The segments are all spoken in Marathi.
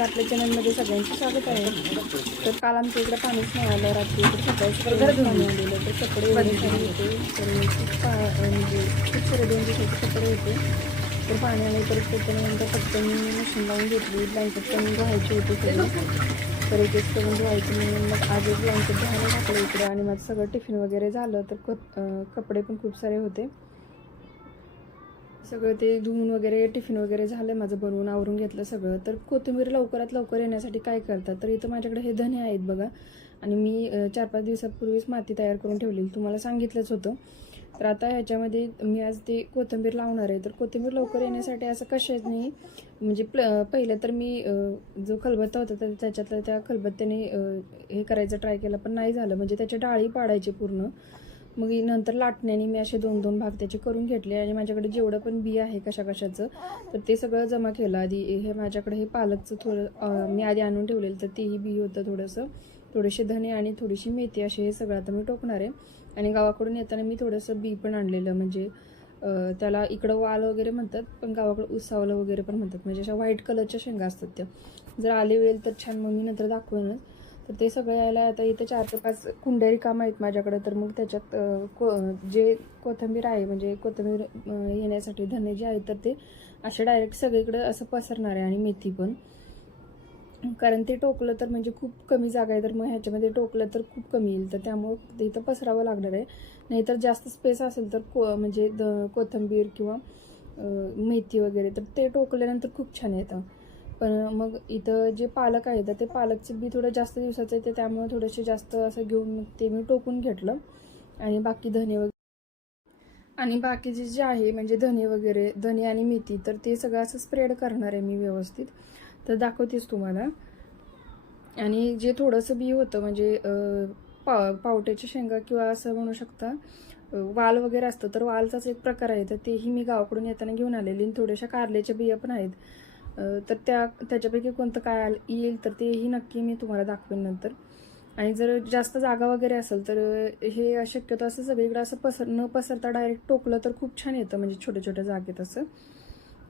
आपल्या चॅनलमध्ये सगळ्यांचं स्वागत आहे. तर काल आमच्या इकडे पाणीच नाही आलं रात्री तर सकाळी सकाळी पाणी आलेलं तर कपडे सारे होते. तर खूप पा- म्हणजे खूप सारे दोन दिवसाचे कपडे होते. तर पाणी आले तर त्याच्यानंतर पटकन मशीन लावून घेतली. ब्लँकेट पण धुवायची होती सगळी. तर एक एक करून धुवायची. म्हणून मग आज एक ब्लँकेट धुवायला टाकलं इकडे आणि माझं सगळं टिफिन वगैरे झालं. तर कपडे पण खूप सारे होते. सगळं ते धुवून वगैरे टिफिन वगैरे झालं माझं बनवून आवरून घेतलं सगळं. तर कोथिंबीर लवकरात लवकर येण्यासाठी काय करतात? तर इथं माझ्याकडे हे धने आहेत बघा. आणि मी चार पाच दिवसापूर्वीच माती तयार करून ठेवलेली. तुम्हाला सांगितलंच होतं. तर आता ह्याच्यामध्ये मी आज ते कोथिंबीर लावणार आहे. तर कोथिंबीर लवकर येण्यासाठी असं कशाने म्हणजे प्ल पहिलं तर मी जो खलबत्ता होता तर त्याच्यातलं त्या खलबत्त्याने हे करायचं ट्राय केलं पण नाही झालं. म्हणजे त्याच्या डाळी पाडायचे पूर्ण. मग नंतर लाटण्याने मी असे दोन दोन भाग त्याचे करून घेतले आणि माझ्याकडे जेवढं पण बी आहे कशा कशाचं तर ते सगळं जमा केलं. आधी हे माझ्याकडे हे पालकचं थोडं मी आधी आणून ठेवलेलं तर तेही बी होतं थोडंसं. थोडेसे धने आणि थोडीशी मेथी असे हे सगळं आता मी टोकणार आहे. आणि गावाकडून येताना मी थोडंसं बी पण आणलेलं म्हणजे त्याला इकडं वाल वगैरे म्हणतात पण गावाकडं उसावलं वगैरे पण म्हणतात. म्हणजे अशा व्हाईट कलरच्या शेंगा असतात त्या. जर आले वेळ तर छान मग मी नंतर दाखवेनच. तर ते सगळं यायला आता इथे चार ते पाच कुंड्या काम आहेत माझ्याकडे तर मग त्याच्यात को जे कोथिंबीर आहे म्हणजे कोथिंबीर येण्यासाठी धने जे आहेत तर ते असे डायरेक्ट सगळीकडे असं पसरणार आहे आणि मेथी पण. कारण ते टोकलं तर म्हणजे खूप कमी जागा आहे तर मग ह्याच्यामध्ये टोकलं तर खूप कमी येईल तर त्यामुळं ते इथं पसरावं लागणार आहे. नाहीतर जास्त स्पेस असेल तर को म्हणजे द कोथिंबीर किंवा मेथी वगैरे तर ते टोकल्यानंतर खूप छान येतं. पण मग इथं जे पालक आहे तर ते पालकचं बी थोडं जास्त दिवसाचं आहे ते त्यामुळे थोडेसे जास्त असं घेऊन ते मी टोकून घेतलं. आणि बाकी धने वगैरे आणि बाकीचे जे आहे म्हणजे धने वगैरे धने आणि मेथी तर ते सगळं असं स्प्रेड करणार आहे मी व्यवस्थित. तर दाखवतेच तुम्हाला. आणि जे थोडंसं बी होतं म्हणजे पा पावट्याच्या शेंगा किंवा असं म्हणू शकता वाल वगैरे असतं तर वालचाच एक प्रकार आहे तर तेही मी गावाकडून येताना घेऊन आलेली आणि थोड्याशा कारल्याच्या बिया पण आहेत. तर त्या त्याच्यापैकी कोणतं काय येईल तर तेही नक्की मी तुम्हाला दाखवेन नंतर. आणि जर जास्त जागा वगैरे असेल तर हे शक्यतो असं सगळीकडे असं पसर न पसरता डायरेक्ट टोकलं तर खूप छान येतं म्हणजे छोट्या छोट्या जागेत असं.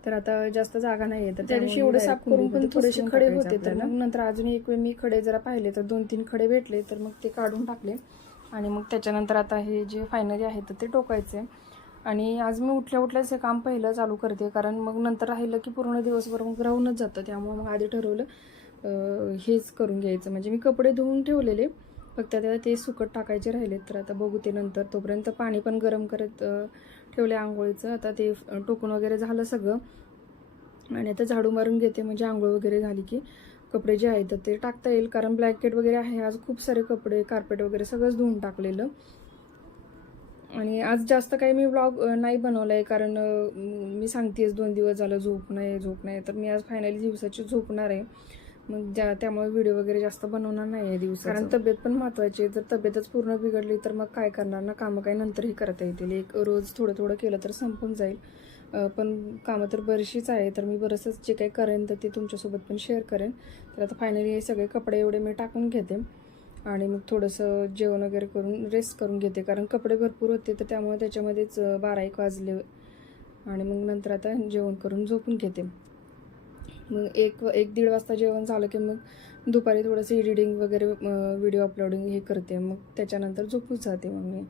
तर आता जास्त जागा नाही आहे तर त्या दिवशी एवढं साफ करून पण थोडेसे खडे होते तर मग नंतर अजून एक वेळ मी खडे जरा पाहिले तर दोन तीन खडे भेटले तर मग ते काढून टाकले. आणि मग त्याच्यानंतर आता हे जे फायनली आहे तर ते टोकायचे आणि आज मी उठल्या उठल्याच हे काम पहिलं चालू करते कारण मग नंतर राहिलं की पूर्ण दिवसभर मग राहूनच जातं. त्यामुळे मग आधी ठरवलं हेच करून घ्यायचं. म्हणजे मी कपडे धुवून ठेवलेले फक्त आता ते सुकट टाकायचे राहिले तर आता बघू ते नंतर. तोपर्यंत पाणी पण गरम करत ठेवले आंघोळीचं. आता ते टोकून वगैरे झालं सगळं. आणि आता झाडू मारून घेते म्हणजे आंघोळ वगैरे झाली की कपडे जे आहेत तर ते टाकता येईल. कारण ब्लँकेट वगैरे आहे. आज खूप सारे कपडे कार्पेट वगैरे सगळंच धुवून टाकलेलं. आणि आज जास्त काही मी व्लॉग नाही बनवला आहे कारण मी सांगतेच दोन दिवस झालं झोप नाही झोप नाही. तर मी आज फायनली दिवसाची झोपणार आहे. मग ज्या त्यामुळे व्हिडिओ वगैरे जास्त बनवणार नाही आहे दिवस कारण तब्येत पण महत्त्वाची आहे. जर तब्येतच पूर्ण बिघडली तर मग काय करणार ना? कामं काही नंतरही करता येतील. एक रोज थोडं थोडं केलं तर संपून जाईल. पण कामं तर बरीचशीच आहे. तर मी बरंचसं जे काही करेन तर ते तुमच्यासोबत पण शेअर करेन. तर आता फायनली हे सगळे कपडे एवढे मी टाकून घेते. आणि मग थोडंसं जेवण वगैरे करून रेस्ट करून घेते. कारण कपडे भरपूर होते तर त्यामुळे त्याच्यामध्येच बारा एक वाजले. आणि मग नंतर आता जेवण करून झोपून घेते. मग एक एक दीड वाजता जेवण झालं की मग दुपारी थोडंसं एडिटिंग वगैरे व्हिडिओ अपलोडिंग हे करते. मग त्याच्यानंतर झोपून जाते मग मी.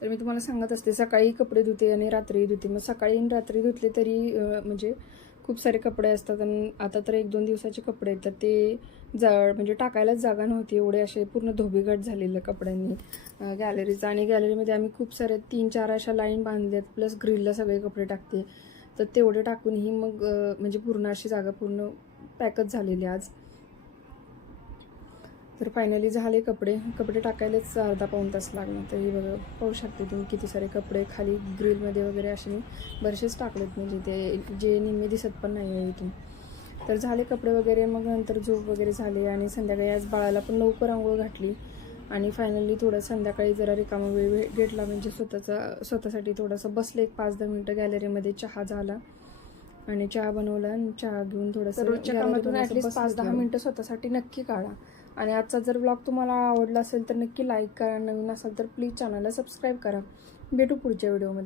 तर मी तुम्हाला सांगत असते सकाळी कपडे धुते आणि रात्री धुते. मग सकाळी आणि रात्री धुतले तरी म्हणजे खूप सारे कपडे असतात आणि आता तर एक दोन दिवसाचे कपडे आहेत तर ते जळ म्हणजे टाकायलाच जागा नव्हती. एवढे असे पूर्ण धोबीघाट झालेलं कपड्यांनी गॅलरीचं आणि गॅलरीमध्ये आम्ही खूप सारे तीन चार अशा लाईन बांधल्यात प्लस ग्रिलला सगळे कपडे टाकते. तर तेवढे टाकूनही मग म्हणजे पूर्ण अशी जागा पूर्ण पॅकच झालेली आज. तर फायनली झाले कपडे. कपडे टाकायलाच अर्धा पाऊण तास लागला तरी बघा पाहू शकते तुम्ही किती सारे कपडे खाली ग्रिलमध्ये वगैरे असे मी बरेचसेच टाकलेत म्हणजे ते जे निम्मे दिसत पण नाही आहे इथून. तर झाले कपडे वगैरे मग नंतर झोप वगैरे झाले आणि संध्याकाळी आज बाळाला पण लवकर आंघोळ घातली. आणि फायनली थोडं संध्याकाळी जरा रिकामा वेळ घेतला म्हणजे स्वतःचा स्वतःसाठी थोडंसं बसले एक पाच दहा मिनटं गॅलरीमध्ये चहा झाला. आणि चहा बनवला आणि चहा घेऊन थोडंसं रोजच्या कामातून ॲटलिस्ट पाच दहा मिनटं स्वतःसाठी नक्की काढा. आणि आजचा जर ब्लॉग तुम्हाला आवडला असेल तर नक्की लाईक करा. नवीन असाल तर प्लीज चॅनलला सबस्क्राईब करा. भेटू पुढच्या व्हिडिओमध्ये